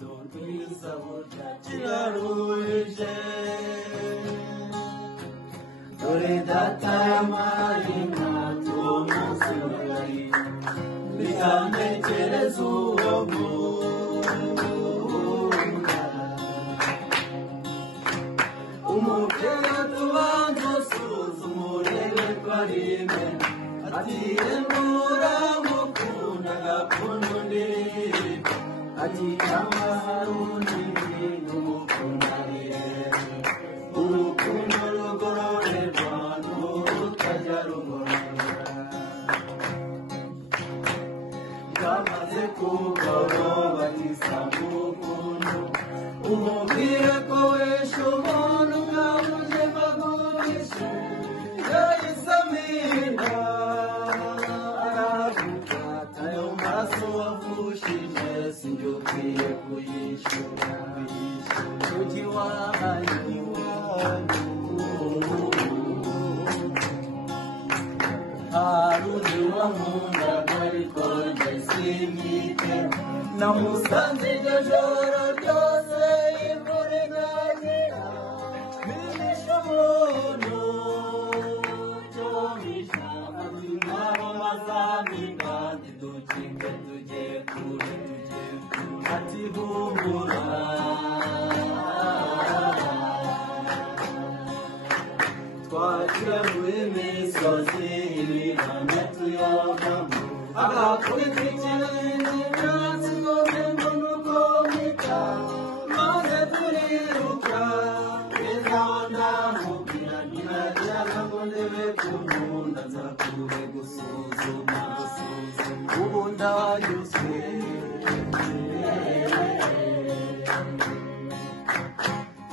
rukundo rwiza burya kiraruhije dore data yampaye inka uwo munsi urahira bitantekereza uwo nkunda umubyeyi tubanza usuzuma urebe ko ari imena ati embura mukunda gakunda undi ati cyangwa hari undi n'umukunda rero urukundo rugororerwa n'urutajya rugororera bwamaze kugoroba ntisanga urukundo umubwire ko wesha umuntu bwabuje bagurisha yayisamira aragukata ayo maso wavushije sinjye ukwiye kuyishyura ugi wahaye iwanyu haruzi wankundaga ariko njye simwite namusanze iryo joro ryose imvura inangira bimisha umuntu cyomisha ati nk'abo mazaminga ntidukinge tujye kure ati humura twakiramuye imisozi ibihanda tuyavamo agakubita ikirenge ibyatsi ngo mbembe nuko mpita maze turiruka ngezaho ndamubwira ntibagiraga ngo ndebe ku nkunda nzakure gusuzuma ubu ndanyuzwe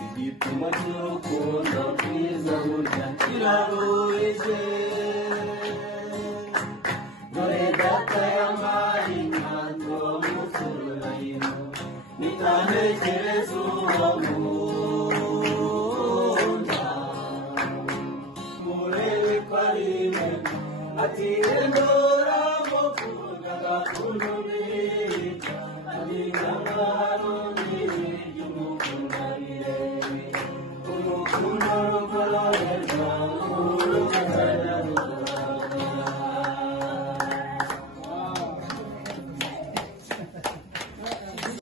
igipimo cy'urukundo rwiza burya kiraruhije dore data yampaye inka uwo munsi urahira bitantekereza uwo nkunda murebe ko ari imena ati endora mukunda gakunda ubirika ati nk'aho hari undi y'umukunda birebe urukundo